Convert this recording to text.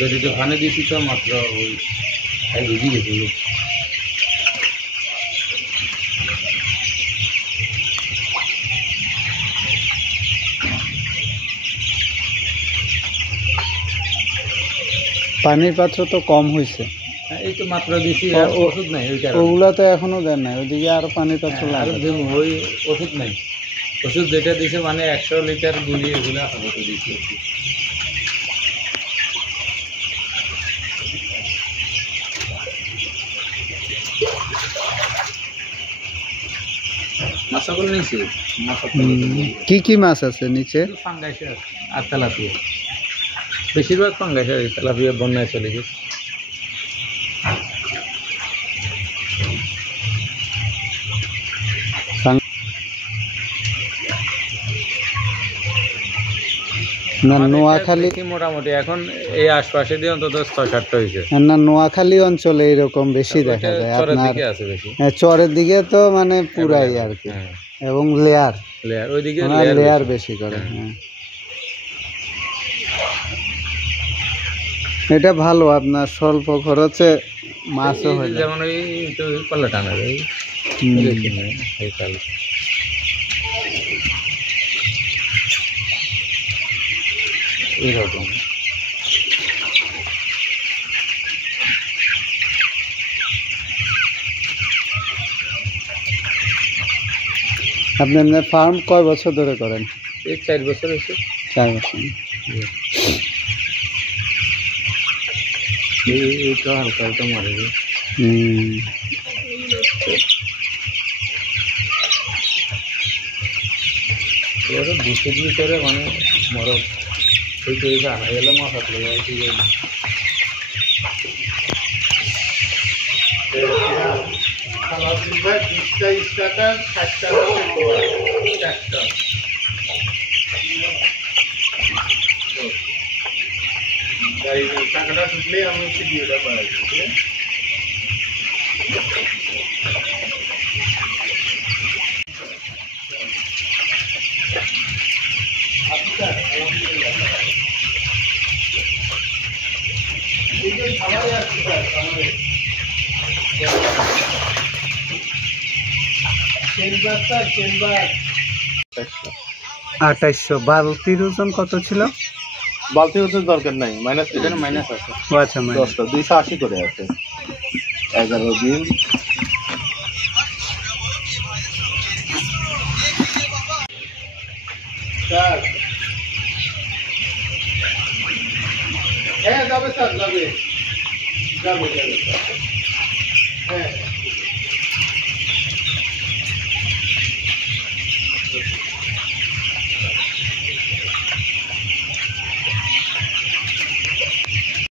যদি ফানে দিয়েছি তো মাত্র ওই বুঝি গেছি। পানির পাত্র তো কম হয়েছে, এই তো মাত্র দিছি, ওষুধ নাই ওই কারণে। ওগুলা তো এখনো দেন নাই, ওইদিকে আরো পানির পাত্র আরো লাগবে। ওই ওষুধ নাই, ওষুধ যেটা দিছে মানে 100 লিটার গুলি এগুলো আপাতত দিচ্ছি। মাছগুলো নিচে কি কি মাছ আছে নিচে? ফাঙ্গাস আর তেলাপিয়া, বেশিরভাগ ফাঙ্গাস আর তেলাপিয়া বন্যায় চলে গেছে। না নোয়াখালী মোটামুটি এখন এই আশপাশে দিয়ে অন্তত 6-7টা হয়েছে। না নোয়াখালী অঞ্চলে এরকম বেশি দেখা যায়, আপনার চরের দিকে তো মানে পুরাই আর কি, এবং লেয়ার ওইদিকে লেয়ার বেশি করে। এটা ভালো, আপনার স্বল্প খরচে মাছও হয়, যেমন ওই পাল্লা টানা যায় এইরকম। আপনার ফার্ম কয় বছর ধরে করেন? এই 4 বছর হয়েছে। 4 বছর। এই তো হালকা হালকা মারে যায়। এবারে 200 লিটারে মানে মরক ওই তো এটা আনা গেলে মাথা তুলে যায়। ঠিক আছে, টাকাটা ঢুকলে আমি ভিডিওটা বানাই। ঠিক আছে, $2800। বালতির ওজন কত ছিল? বালতির ওজন দরকার নাই, মাইনাস এখানে মাইনাস আছে। আচ্ছা, 10টা 280 করে আছে। 11 দিন স্যার। হ্যাঁ যাবে স্যার, যাবে যাবে যাবে। হ্যাঁ